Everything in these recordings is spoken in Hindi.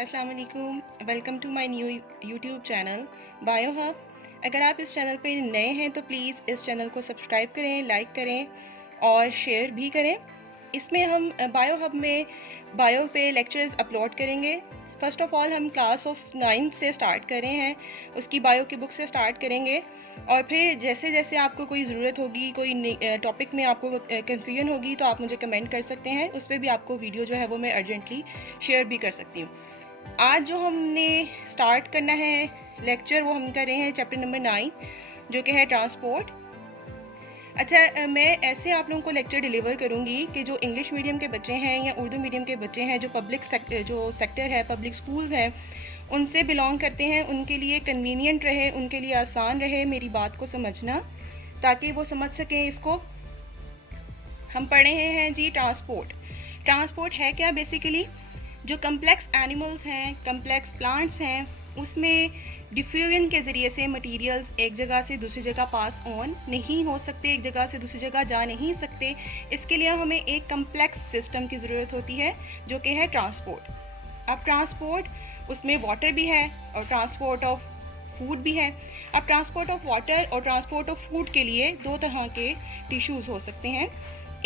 अस्सलाम वालेकुम, welcome to my new YouTube channel Bio Hub. अगर आप इस चैनल पे नए हैं तो प्लीज़ इस चैनल को सब्सक्राइब करें, लाइक करें और शेयर भी करें। इसमें हम बायो हब में बायो पे लेक्चर्स अपलोड करेंगे। फ़र्स्ट ऑफ़ ऑल हम क्लास ऑफ 9 से स्टार्ट कर रहे हैं, उसकी बायो की बुक से स्टार्ट करेंगे और फिर जैसे जैसे आपको कोई ज़रूरत होगी, कोई टॉपिक में आपको कन्फ्यूजन होगी तो आप मुझे कमेंट कर सकते हैं। उस पर भी आपको वीडियो जो है वो मैं अर्जेंटली शेयर भी कर सकती हूँ। आज जो हमने स्टार्ट करना है लेक्चर वो हम कर रहे हैं चैप्टर नंबर 9 जो कि है ट्रांसपोर्ट। अच्छा, मैं ऐसे आप लोगों को लेक्चर डिलीवर करूंगी कि जो इंग्लिश मीडियम के बच्चे हैं या उर्दू मीडियम के बच्चे हैं, जो सेक्टर है, पब्लिक स्कूल्स हैं, उनसे बिलोंग करते हैं, उनके लिए कन्वीनियंट रहे, उनके लिए आसान रहे मेरी बात को समझना, ताकि वो समझ सकें इसको। हम पढ़ रहे हैं जी ट्रांसपोर्ट। ट्रांसपोर्ट है क्या? बेसिकली जो कम्प्लेक्स एनिमल्स हैं, कम्प्लेक्स प्लांट्स हैं, उसमें डिफ्यूजन के ज़रिए से मटेरियल्स एक जगह से दूसरी जगह पास ऑन नहीं हो सकते, एक जगह से दूसरी जगह जा नहीं सकते। इसके लिए हमें एक कम्प्लेक्स सिस्टम की ज़रूरत होती है जो कि है ट्रांसपोर्ट। अब ट्रांसपोर्ट उसमें वाटर भी है और ट्रांसपोर्ट ऑफ फूड भी है। अब ट्रांसपोर्ट ऑफ वाटर और ट्रांसपोर्ट ऑफ फूड के लिए दो तरह के टिश्यूज़ हो सकते हैं।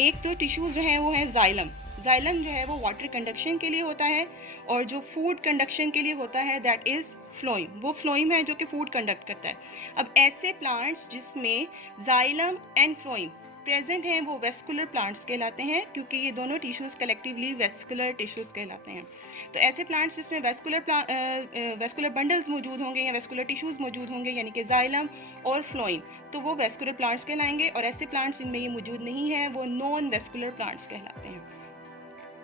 एक तो टिश्यूज़ जो हैं वो है जाइलम। जाइलम जो है वो वाटर कंडक्शन के लिए होता है और जो फूड कंडक्शन के लिए होता है दैट इज़ फ्लोइम। वो फ्लोइम है जो कि फूड कंडक्ट करता है। अब ऐसे प्लांट्स जिसमें जाइलम एंड फ्लोइम प्रेजेंट हैं वो वेस्कुलर प्लांट्स कहलाते हैं, क्योंकि ये दोनों टिश्यूज़ कलेक्टिवली वेस्कुलर टिश्यूज़ कहलाते हैं। तो ऐसे प्लांट्स जिसमें वेस्कुलर बंडल्स मौजूद होंगे या वेस्कुलर टिश्यूज़ मौजूद होंगे, यानी कि जाइलम और फ्लोइम, तो वो वेस्कुलर प्लांट्स कहलाएंगे। और ऐसे प्लांट्स जिनमें ये मौजूद नहीं है वो नॉन वेस्कुलर प्लांट्स कहलाते हैं।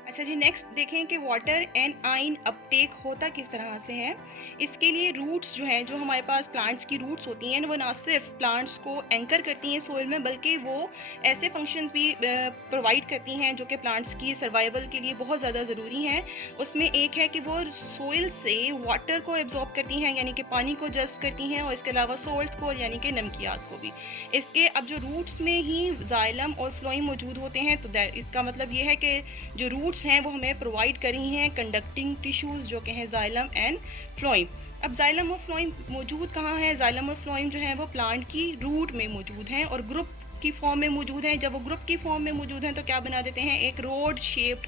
अच्छा जी, नेक्स्ट देखें कि वाटर एंड आयन अपटेक होता किस तरह से है। इसके लिए रूट्स जो हैं, जो हमारे पास प्लांट्स की रूट्स होती हैं, वो ना सिर्फ प्लांट्स को एंकर करती हैं सोइल में, बल्कि वो ऐसे फंक्शंस भी प्रोवाइड करती हैं जो कि प्लांट्स की सर्वाइवल के लिए बहुत ज़्यादा ज़रूरी हैं। उसमें एक है कि वो सोइल से वाटर को एब्जॉर्ब करती हैं, यानी कि पानी को जज्ब करती हैं, और इसके अलावा सोल्ट्स को यानी कि नमकियात को भी। इसके अब जो रूट्स में ही जाइलम और फ्लोइम मौजूद होते हैं, तो इसका मतलब ये है कि जो रूट्स हैं वो हमें प्रोवाइड करी हैं कंडक्टिंग टिश्यूज़ जो कि हैं जाइलम एंड फ्लोइम। अब जाइलम और फ्लोइम मौजूद कहाँ है? जाइलम और फ्लोइम जो है वो प्लांट की रूट में मौजूद हैं और ग्रुप की फॉर्म में मौजूद हैं। जब वो ग्रुप की फॉर्म में मौजूद हैं तो क्या बना देते हैं? एक रोड शेप्ड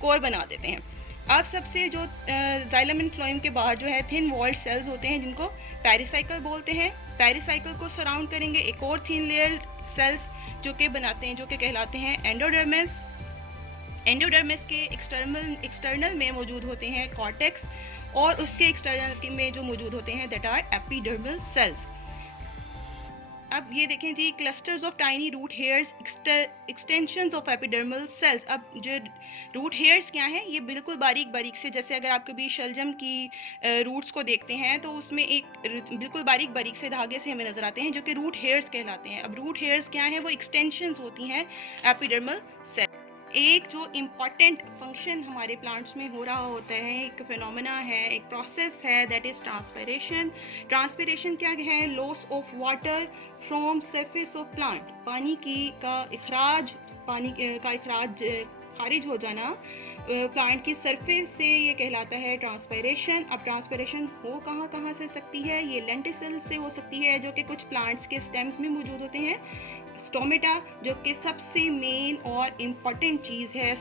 कोर बना देते हैं। अब सबसे जो जाइलम एंड फ्लोइम के बाहर जो है थिन वॉल्ड सेल्स होते हैं जिनको पेरिसाइकिल बोलते हैं। पेरिसाइकिल को सराउंड करेंगे एक और थिन लेयर सेल्स जो कि बनाते हैं, जो कि कहलाते हैं एंडोडर्मिस। एंडोडर्मिस के एक्सटर्नल में मौजूद होते हैं कॉर्टेक्स, और उसके एक्सटर्नल में जो मौजूद होते हैं दैट आर एपिडर्मल सेल्स। अब ये देखें जी, clusters of tiny root hairs, extensions of epidermal cells. अब जो रूट हेयर्स क्या हैं? ये बिल्कुल बारीक बारीक से, जैसे अगर आप कभी शलजम की रूट्स को देखते हैं तो उसमें एक बिल्कुल बारीक बारीक से धागे से हमें नजर आते हैं जो कि रूट हेयर्स कहलाते हैं। अब रूट हेयर्स क्या हैं? वो एक्सटेंशंस होती हैं एपिडर्मल सेल। एक जो इम्पॉर्टेंट फंक्शन हमारे प्लांट्स में हो रहा होता है, एक फिनोमेना है, एक प्रोसेस है, दैट इज़ ट्रांसपिरेशन। ट्रांसपिरेशन क्या है? Loss of water from surface of plant. पानी का इखराज खारिज हो जाना प्लांट की सरफेस से, ये कहलाता है ट्रांसपिरेशन। अब ट्रांसपिरेशन हो कहाँ कहाँ से सकती है? ये लेंटिसल से हो सकती है जो कि कुछ प्लांट्स के स्टेम्स में मौजूद होते हैं। स्टोमेटा जो कि सबसे मेन और इम्पॉर्टेंट चीज़ है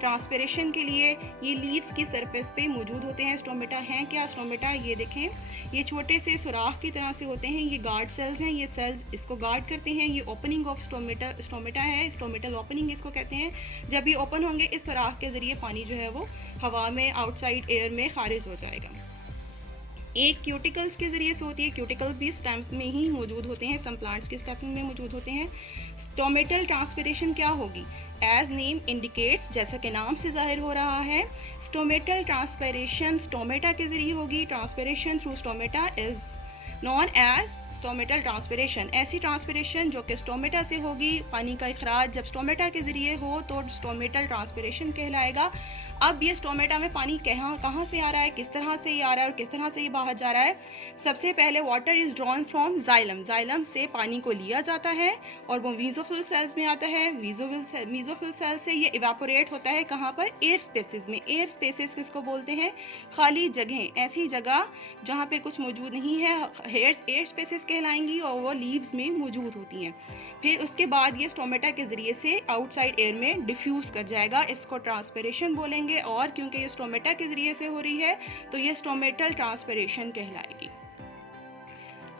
ट्रांसपिरेशन के लिए, ये लीव्स की सरफेस पे मौजूद होते हैं। स्टोमेटा हैं क्या? स्टोमेटा ये देखें, ये छोटे से सुराख की तरह से होते हैं, ये गार्ड सेल्स हैं, ये सेल्स इसको गार्ड करते हैं। ये ओपनिंग ऑफ स्टोमेटा है, स्टोमेटल ओपनिंग इसको कहते हैं। जब ये ओपन होंगे इस सुराख के ज़रिए पानी जो है वो हवा में, आउटसाइड एयर में खारिज हो जाएगा। एक क्यूटिकल्स के ज़रिए से होती है, क्यूटिकल्स भी स्टेम्स में ही मौजूद होते हैं, सम प्लांट्स के स्टेम में मौजूद होते हैं। स्टोमेटल ट्रांसपिरेशन क्या होगी? एज नेम इंडिकेट्स, जैसा कि नाम से जाहिर हो रहा है, स्टोमेटल ट्रांसपिरेशन स्टोमेटा के ज़रिए होगी। Transpiration through stomata is known as stomatal transpiration. ऐसी ट्रांसपिरेशन जो कि स्टोमेटा से होगी, पानी का इखराज जब स्टोमेटा के ज़रिए हो तो स्टोमेटल ट्रांसपिरेशन कहलाएगा। अब ये स्टोमेटा में पानी कहाँ से आ रहा है, किस तरह से ये आ रहा है और किस तरह से ये बाहर जा रहा है। सबसे पहले water is drawn from xylem, xylem से पानी को लिया जाता है और वो मीजोफिल सेल्स में आता है। मीजोफिल सेल से ये इवापोरेट होता है कहाँ पर, एयर स्पेसिस में। एयर स्पेसिस किसको बोलते हैं, खाली जगह, ऐसी जगह जहाँ पे कुछ मौजूद नहीं है, एयर स्पेसिस कहलाएंगी और वो लीव्स में मौजूद होती हैं। फिर उसके बाद ये स्टोमेटा के ज़रिए से आउटसाइड एयर में डिफ्यूज़ कर जाएगा, इसको ट्रांसपिरेशन बोलेंगे। और क्योंकि ये स्टोमेटा के ज़रिए से हो रही है तो ये स्टोमेटल ट्रांसपिरेशन कहलाएगी।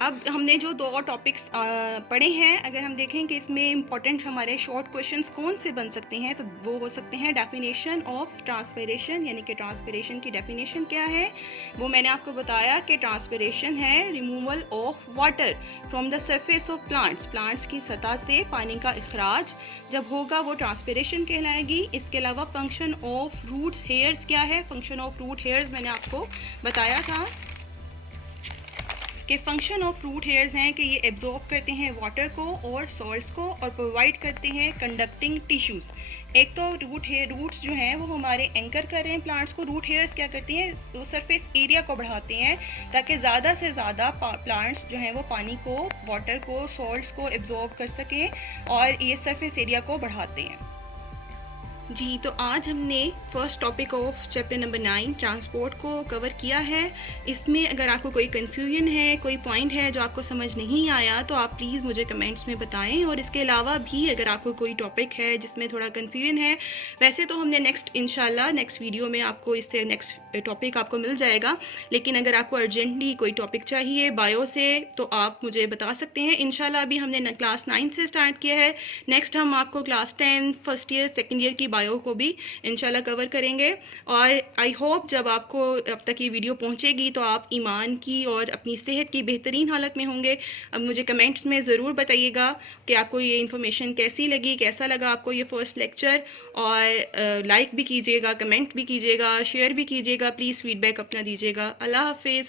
अब हमने जो दो टॉपिक्स पढ़े हैं, अगर हम देखें कि इसमें इंपॉर्टेंट हमारे शॉर्ट क्वेश्चंस कौन से बन सकते हैं, तो वो हो सकते हैं डेफिनेशन ऑफ ट्रांसपिरेशन, यानी कि ट्रांसपिरेशन की डेफिनेशन क्या है। वो मैंने आपको बताया कि ट्रांसपिरेशन है removal of water from the surface of plants, plants की सतह से पानी का इखराज जब होगा वो ट्रांसपिरेशन कहलाएगी। इसके अलावा फंक्शन ऑफ रूट हेयर्स क्या है, फंक्शन ऑफ रूट हेयर्स मैंने आपको बताया था कि फंक्शन ऑफ रूट हेयर्स हैं कि ये एब्जॉर्ब करते हैं वाटर को और सॉल्ट्स को और प्रोवाइड करते हैं कंडक्टिंग टिश्यूज़। एक तो रूट्स जो हैं वो हमारे एंकर कर रहे हैं प्लांट्स को। रूट हेयर्स क्या करती हैं, वो सरफेस एरिया को बढ़ाते हैं ताकि ज़्यादा से ज़्यादा प्लांट्स जो हैं वो पानी को, वाटर को, सॉल्ट्स को एब्जॉर्ब कर सकें और ये सरफेस एरिया को बढ़ाते हैं। जी, तो आज हमने first topic of chapter number 9 transport को कवर किया है। इसमें अगर आपको कोई कन्फ्यूजन है, कोई पॉइंट है जो आपको समझ नहीं आया, तो आप प्लीज़ मुझे कमेंट्स में बताएं। और इसके अलावा भी अगर आपको कोई टॉपिक है जिसमें थोड़ा कन्फ्यूजन है, वैसे तो हमने इंशाल्लाह नेक्स्ट वीडियो में आपको इससे नेक्स्ट टॉपिक आपको मिल जाएगा, लेकिन अगर आपको अर्जेंटली कोई टॉपिक चाहिए बायो से तो आप मुझे बता सकते हैं। इंशाल्लाह अभी हमने क्लास 9 से स्टार्ट किया है, नेक्स्ट हम आपको class 10 first year second year की बायो को भी इंशाल्लाह कवर करेंगे। और आई होप जब आपको अब तक ये वीडियो पहुंचेगी तो आप ईमान की और अपनी सेहत की बेहतरीन हालत में होंगे। अब मुझे कमेंट्स में ज़रूर बताइएगा कि आपको ये इन्फॉर्मेशन कैसी लगी, कैसा लगा आपको ये फ़र्स्ट लेक्चर। और लाइक भी कीजिएगा, कमेंट भी कीजिएगा, शेयर भी कीजिएगा, प्लीज़ फीडबैक अपना दीजिएगा। अल्लाह हाफिज़।